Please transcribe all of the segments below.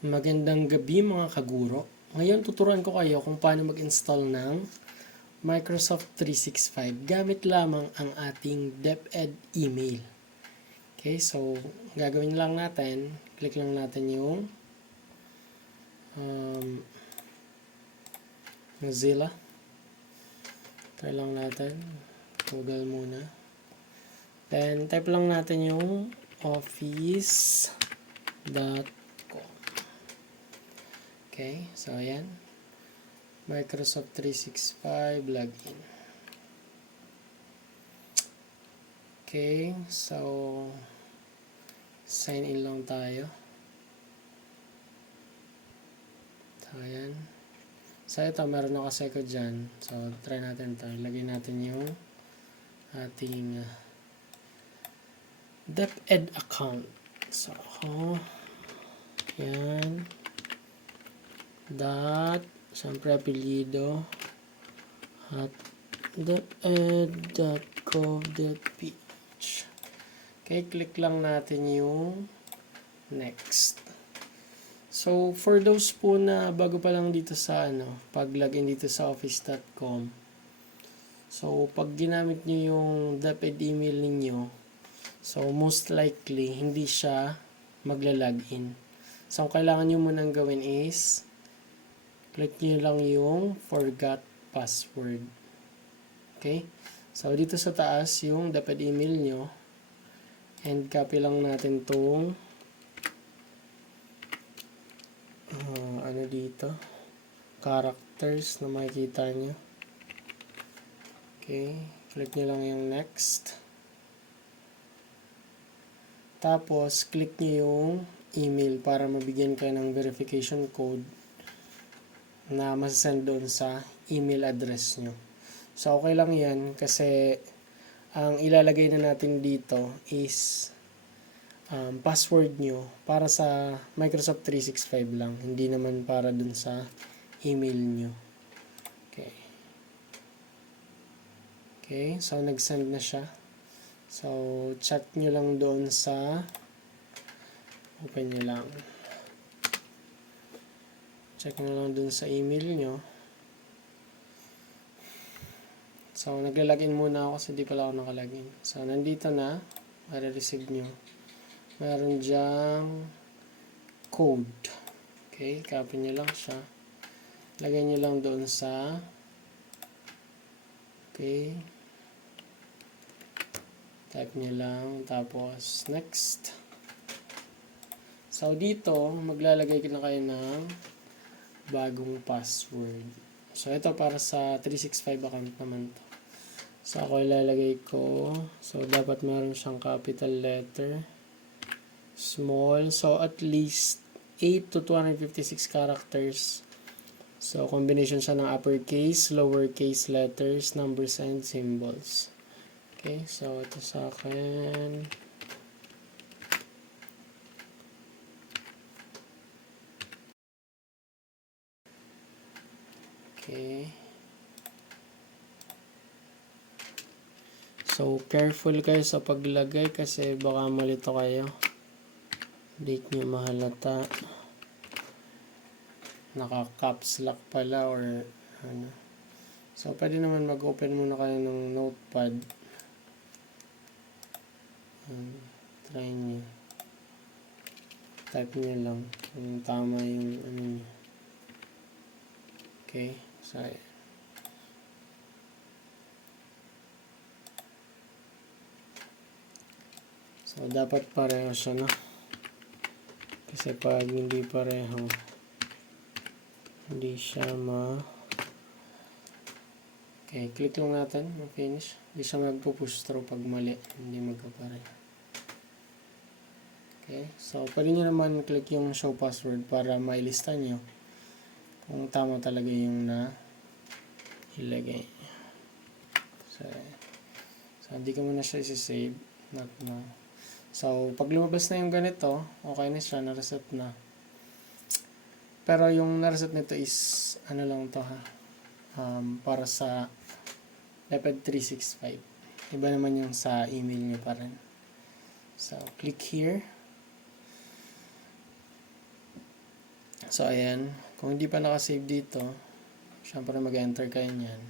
Magandang gabi mga kaguro. Ngayon tuturuan ko kayo kung paano mag-install ng Microsoft 365 gamit lamang ang ating DepEd email. Okay, so gagawin lang natin, click lang natin yung Mozilla. Try lang natin, Google muna. Then type lang natin yung office.com. Okay, so ayan. Microsoft 365 login. Okay, so sign in lang tayo. So ayan. So ito, meron na kasi ko dyan. So try natin ito. Ilagay natin yung ating DepEd account. So, yan. Dot, siyempre apelido, at deped.gov.ph. Okay, click lang natin yung next. So, for those po na bago pa lang dito sa pag-login dito sa office.com. So, pag ginamit nyo yung DepEd email ninyo, so most likely hindi siya magla-login. So, ang kailangan nyo munang gawin is click nyo lang yung forgot password. Okay? So, dito sa taas yung DepEd email nyo and copy lang natin tong dito characters na makikita nyo. Okay, click nyo lang yung next. Tapos, click nyo yung email para mabigyan kayo ng verification code na masasend doon sa email address nyo. So, okay lang yan kasi ang ilalagay na natin dito is password nyo para sa Microsoft 365 lang. Hindi naman para dun sa email nyo. Okay. Okay, so nag-send na siya. So, check nyo lang doon sa open nyo lang. Check nyo lang doon sa email nyo. So, naglalagin muna ako kasi di pala ako nakalagin. So, nandito na. Mare-receive nyo. Meron dyang code. Okay, copy nyo lang siya. Lagay nyo lang doon sa okay. Type nyo lang. Tapos, next. So, dito, maglalagay na kayo ng bagong password. So, ito para sa 365 account naman to. So, ako ilalagay ko. So, dapat meron siyang capital letter. Small. So, at least 8 to 256 characters. So, combination siya ng uppercase, lowercase letters, numbers, and symbols. Okay. So, ito sa akin. Okay. So, careful kayo sa paglagay kasi baka malito kayo. Date nyo mahalata. Naka-caps lock pala or ano. So, pwede naman mag-open muna kayo ng notepad. Try nyo. Type nyo lang kung tama yung ano nyo. Okay. So, dapat pareho siya, no? Kasi pag hindi pareho, hindi siya okay, click lang natin, finish. Hindi siya magpo-push through pag mali, hindi magkapareho. Okay, so pwede nyo naman click yung show password para mailista nyo kung tama talaga yung na ilagay. So hindi ko muna siya isi-save. Not now. So, pag lumabas na yung ganito, okay na siya, na-reset na. Pero yung na-reset nito is, ano lang to ha, para sa DepEd 365. Iba naman yung sa email nyo pa rin. So, click here. So, ayan. Kung hindi pa nakasave dito, syempre mag-enter kayo niyan.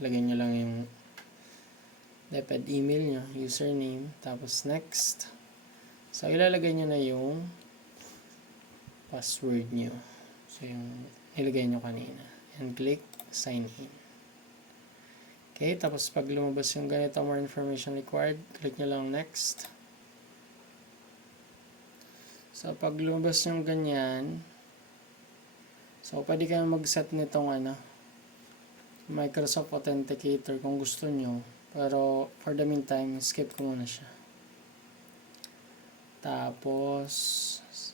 Lagyan nyo lang yung DepEd email nyo, username, tapos next. So, ilalagay nyo na yung password nyo. So, yung nilagay nyo kanina. And click sign in. Okay, tapos pag lumabas yung ganito, more information required, click nyo lang next. So, pag lumabas yung ganyan, so, pwede kayong mag-set nitong Microsoft Authenticator kung gusto nyo. Pero, for the meantime, skip ko muna siya. Tapos,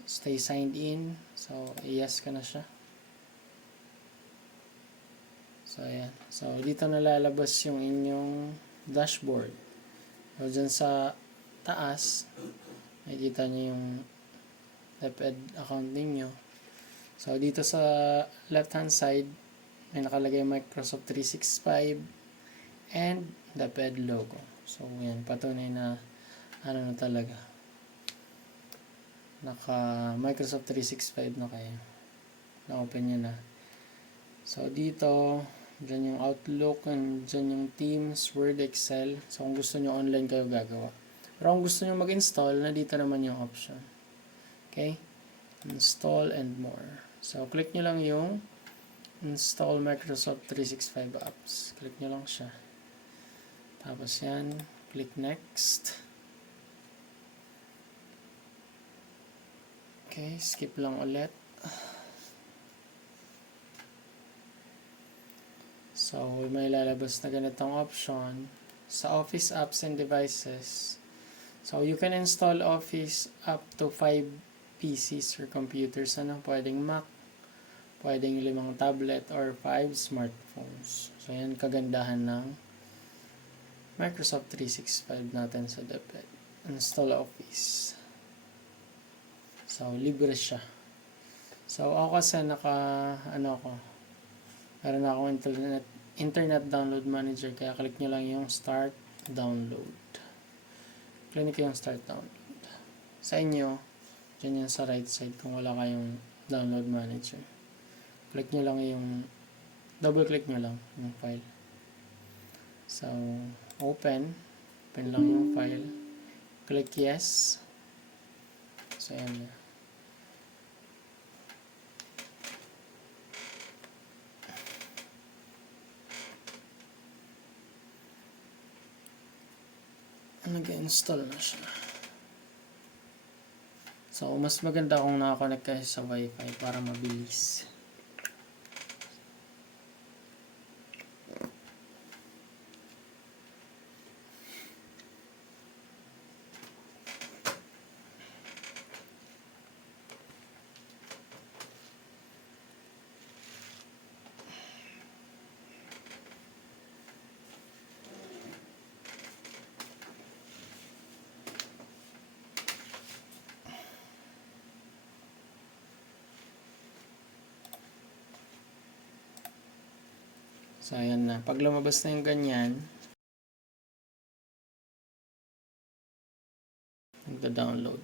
stay signed in. So, yes ka na siya. So, ayan. So, dito nalalabas yung inyong dashboard. So, dyan sa taas, makikita nyo yung DepEd account ninyo. So, dito sa left-hand side, may nakalagay Microsoft 365 and DepEd logo. So, yan. Patunay na na talaga. Naka Microsoft 365 na kayo. Na-open nyo na. So, dito, dyan yung Outlook, and dyan yung Teams, Word, Excel. So, kung gusto nyo online kayo gagawa. Pero kung gusto nyo mag-install, na dito naman yung option. Okay? Install and more. So, click nyo lang yung Install Microsoft 365 apps. Click nyo lang siya. Tapos yan, click next. Okay, skip lang ulit. So, may lalabas na ganitong option sa Office apps and devices. So, you can install Office up to 5 PCs or computers. Pwedeng Mac, pwedeng 5 tablet, or 5 smartphones. So, yan kagandahan ng Microsoft 365 natin sa DepEd. Install Office. So, libre siya. So, ako kasi meron akong internet download manager, kaya click nyo lang yung start download. Click nyo yung start download. Sa inyo, dyan yan sa right side kung wala kayong download manager. Click nyo lang double click nyo lang yung file. So, open lang yung file. Click yes. So, ayan na. Nag-install na siya. So, mas maganda kung nakakonect kayo sa Wi-Fi para mabilis. So, ayan na. Pag lumabas na yung ganyan, nagda-download.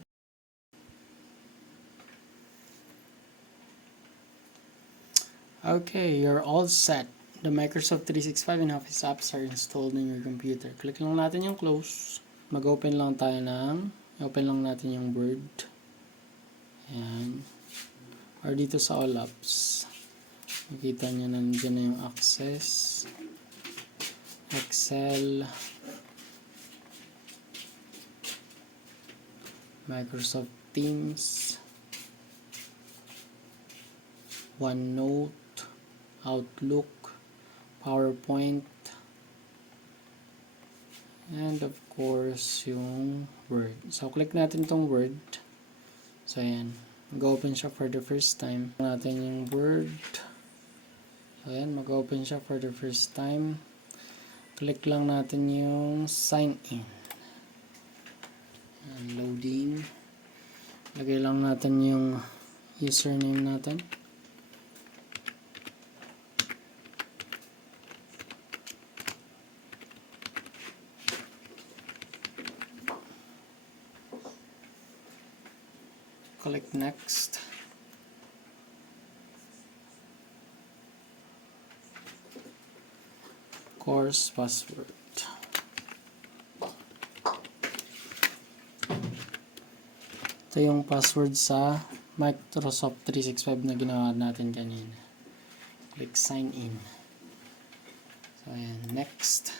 Okay, you're all set. The Microsoft 365 and Office apps are installed in your computer. Click lang natin yung close. Mag-open lang natin yung Word. Ayan. Or dito sa all apps. Makita nyo na nandiyan na yung Access, Excel, Microsoft Teams, OneNote, Outlook, PowerPoint, and of course yung Word. So, click natin tong Word. So, ayan. Mag-open siya for the first time. Natin yung Word. So, ayan. Mag-open siya for the first time. Click lang natin yung sign in. And loading. Lagay lang natin yung username natin. Click next. course password. Ito yung password sa Microsoft 365 na ginawa natin kanina. Click sign in. So ayan, next.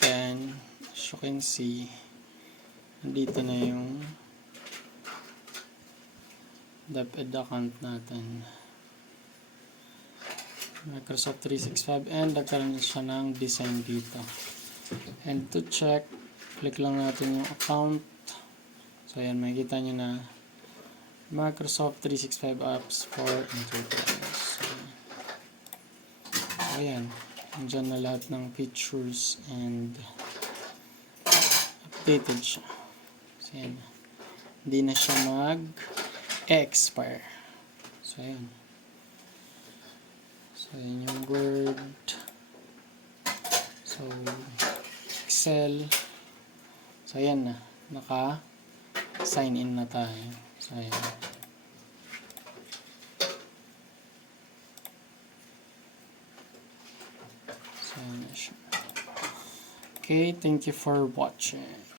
Then, as you can see, nandito na yung DepEd account natin. Microsoft 365 and nagkaroon siya ng design dito. And to check, click lang natin yung account. So ayan, makikita nyo na Microsoft 365 apps for enterprise. So ayan, andyan na lahat ng features and updated siya. So ayan, hindi na siya mag-expire. So ayan. So ayan yung Word. So Excel. So ayan na, naka-sign in na tayo. So ayan. So ayan na siya. Okay, thank you for watching.